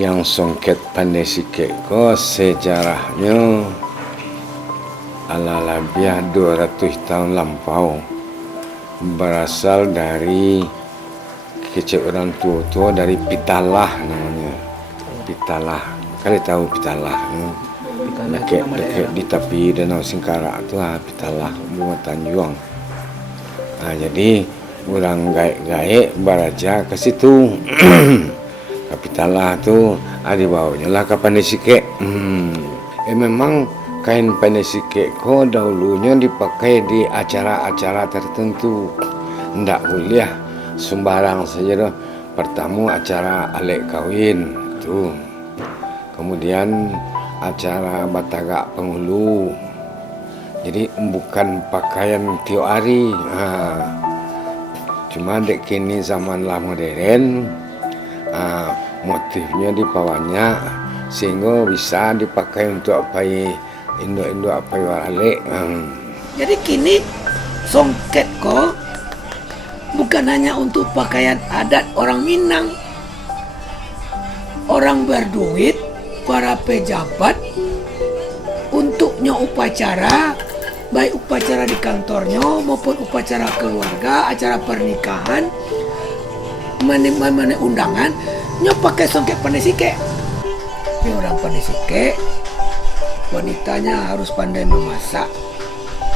Yang songket pandai sikit ko sejarahnya ala lebih 200 tahun lampau, berasal dari kecil orang tua dari Pitalah namanya. Pitalah, kali tahu Pitalah? Dekat di tepi Danau Singkarak tu Pitalah, bunga Tanjung. Jadi orang gaek-gaek baraja ke situ. Kapitalah tu di bawahnya lah ke pandai sikit. Memang kain pandai sikit ko dahulunya dipakai di acara-acara tertentu. Ndak boleh sembarang saja dah. Pertama acara alek kawin tu. Kemudian acara batagak penghulu. Jadi bukan pakaian tiap hari. Cuma dek kini zaman lah modern, motifnya dipawanya sehingga bisa dipakai untuk apa induk-induk apa alik. Jadi kini songket ko bukan hanya untuk pakaian adat orang Minang, orang berduit, para pejabat untuknya upacara, baik upacara di kantornya maupun upacara keluarga, acara pernikahan, mana undangan, nyo pakai songket pandai sike. Ini orang pandai sike, wanitanya harus pandai memasak,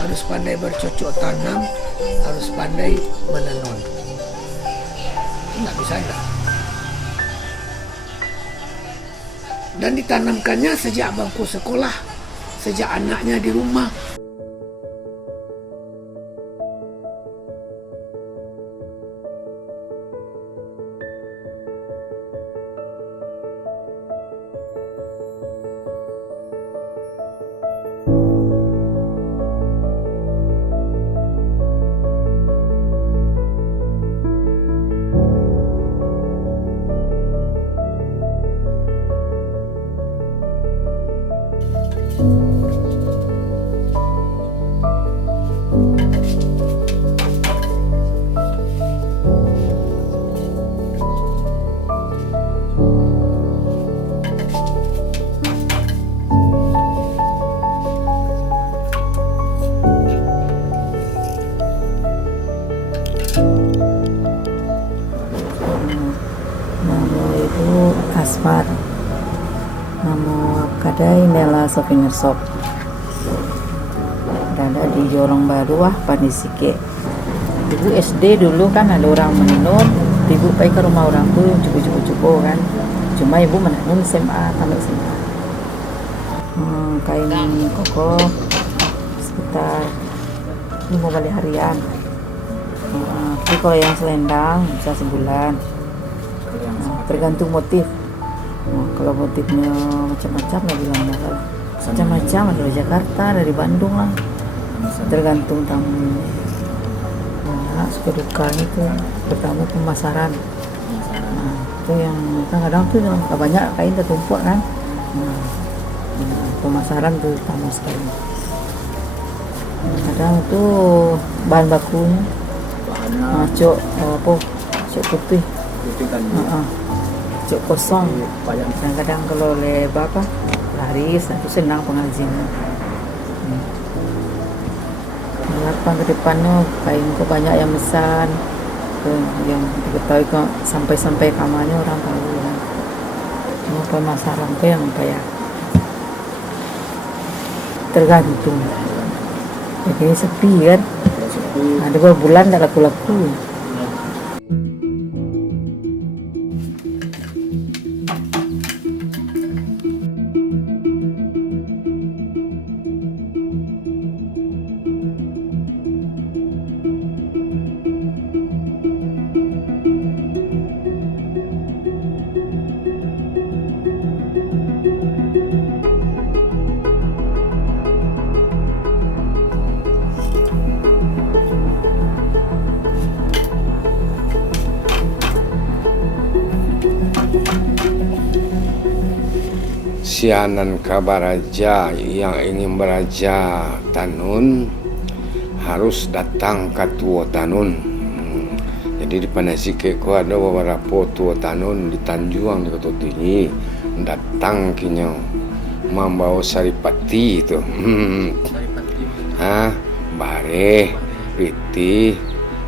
harus pandai bercocok tanam, harus pandai menenun. Nggak bisa enggak. Dan ditanamkannya sejak bangku sekolah, sejak anaknya di rumah. Asmat, nama kadai Nela Souvenir Shop, berada di Jorong Baru pandai sike. Ibu SD dulu kan ada orang menenun, ibu pergi ke rumah orang tuh cukup kan. Cuma ibu menenun SMA, tamat SMA. Kain koko sekitar 5 kali harian. Tapi kalau yang selendang bisa sebulan. Tergantung motif. Kalau motifnya macam-macam lah bilang mahal. Macam-macam dari Jakarta, dari Bandung lah. Tergantung tamu. Suka duka itu. Pertama pemasaran. Itu yang kadang-kadang tuh banyak kain tertumpuk kan. Pemasaran tuh utama sekali. Kadang tuh bahan bakunya. Cok putih. Cok kosong. Kadang-kadang kalau oleh bapak laris, itu senang pengrajinnya. Harapan ke depannya kain kok banyak yang pesan, yang diketahui kok sampai kamarnya orang tahu kan. Cuma pemasaran tuh yang kayak tergantung. Jadi sepi kan. Ada beberapa bulan tak laku-laku. Sianan kabaraja yang ingin beraja tanun harus datang ke tua tanun. Jadi di Pandai Sike ko ada beberapa tua tanun di Tanjuang di Kota Tinggi. datang kinyo membawa saripati itu. Bare piti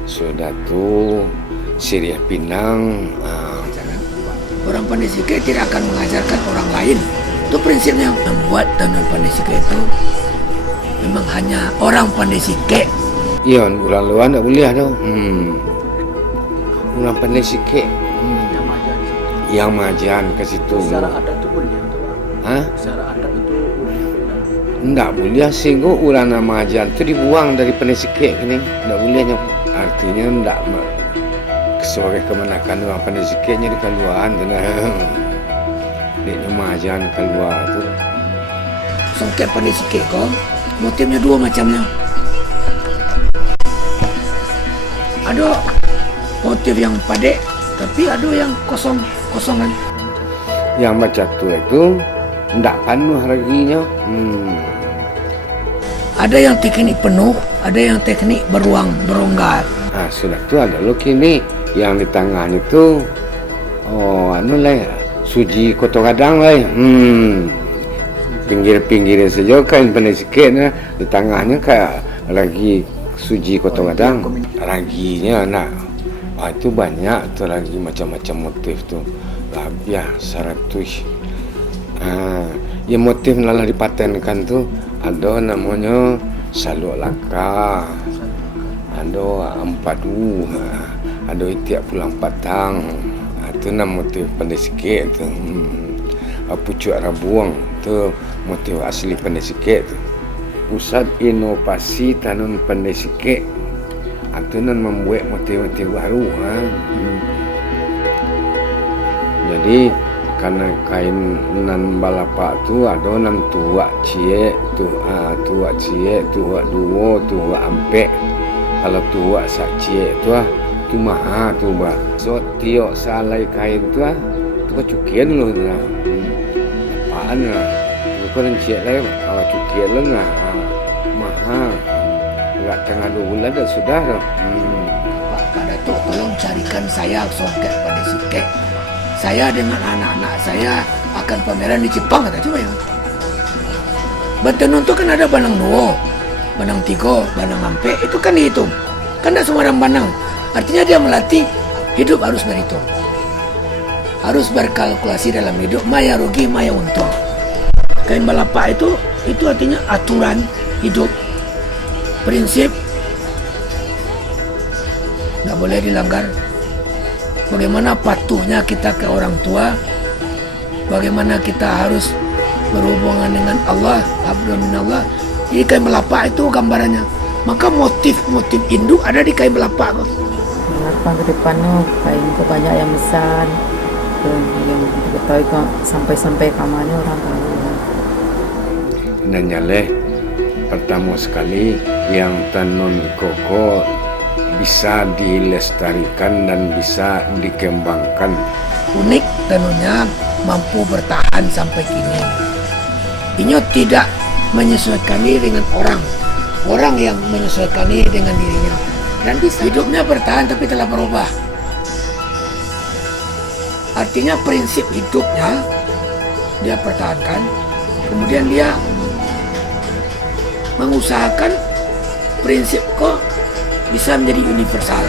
sudah tu Siriah Pinang. Orang Pandai Sike tidak akan mengajarkan orang lain. Itu prinsipnya. Membuat Tenun Pandai Sike itu memang hanya orang Pandai Sike. Iya, orang luar tak boleh tu. Orang Pandai Sike yang majan ke situ. Secara adat itu boleh atau secara adat itu tidak boleh sehingga orang majan tu dibuang dari Pandai Sike ni. Tak bolehnya. Artinya tidak sebagai kemenakan orang Pandai Sike nya di keluaran tu nah. Dia majan keluar tu. Songket Pandai Sike kau motifnya dua macamnya. Ada motif yang padat, tapi ada yang kosongan. Yang baca tu itu tidak penuh reginya. Ada yang teknik penuh, ada yang teknik beruang, beronggar. Sudah tu ada lo kini yang di tengah itu, suji Kota Gadang lah. Pinggir-pinggirnya saja kain Pandai Sike nah, di tengahnya kayak lagi suji Kota Gadang. Laginya nak. Itu banyak tu lagi macam-macam motif tu. Labiah 100. Yang motif malah dipatenkan tu ada namanya Saluk Laka, ada Ampadu, ada Itiak Pulang Patang. Itu nama motif Pandai Sike tu. Pucuk Rabuang tu motif asli Pandai Sike tu. Pusat Inovasi Tenun Pandai Sike itu nan membuat motif-motif baru. Jadi karena kain nan balapa tu ada nan tuak cie tu, tuak cie, tuak duo, tuak ampek. Kalau tuak sak cie tu maha tu ba. So tiok salai kain tu cukian loh tu. Apaan lah? Tu kan cie lai cukian lah maha. Enggak tengah 2 bulan dah sudah dah. Pak Datuk tolong carikan saya songket Pandai Sike. Saya dengan anak-anak saya akan pameran di Jepang kata coba ya. Bentenun itu kan ada Banang 2, Banang 3, Banang Ampek, itu kan dihitung. Kan tidak semua orang Banang. Artinya dia melatih hidup harus berhitung. Harus berkalkulasi dalam hidup, maya rugi, maya untung. Kain balapa itu artinya aturan hidup. Prinsip nggak boleh dilanggar. Bagaimana patuhnya kita ke orang tua, bagaimana kita harus berhubungan dengan Allah, abdu minallah. Di kain belapa itu gambarannya. Maka motif-motif induk ada di kain belapa. Harapan ke depan kain ke banyak yang besar, yang diketahui kok sampai kamarnya orang tahu. Dan nyaleh pertama sekali yang tenun koko bisa dilestarikan dan bisa dikembangkan. Unik tenunnya mampu bertahan sampai kini. Inyo tidak menyesuaikan diri dengan orang yang menyesuaikan diri dengan dirinya, dan hidupnya bertahan tapi telah berubah. Artinya prinsip hidupnya dia pertahankan, kemudian dia mengusahakan prinsip kok bisa menjadi universal.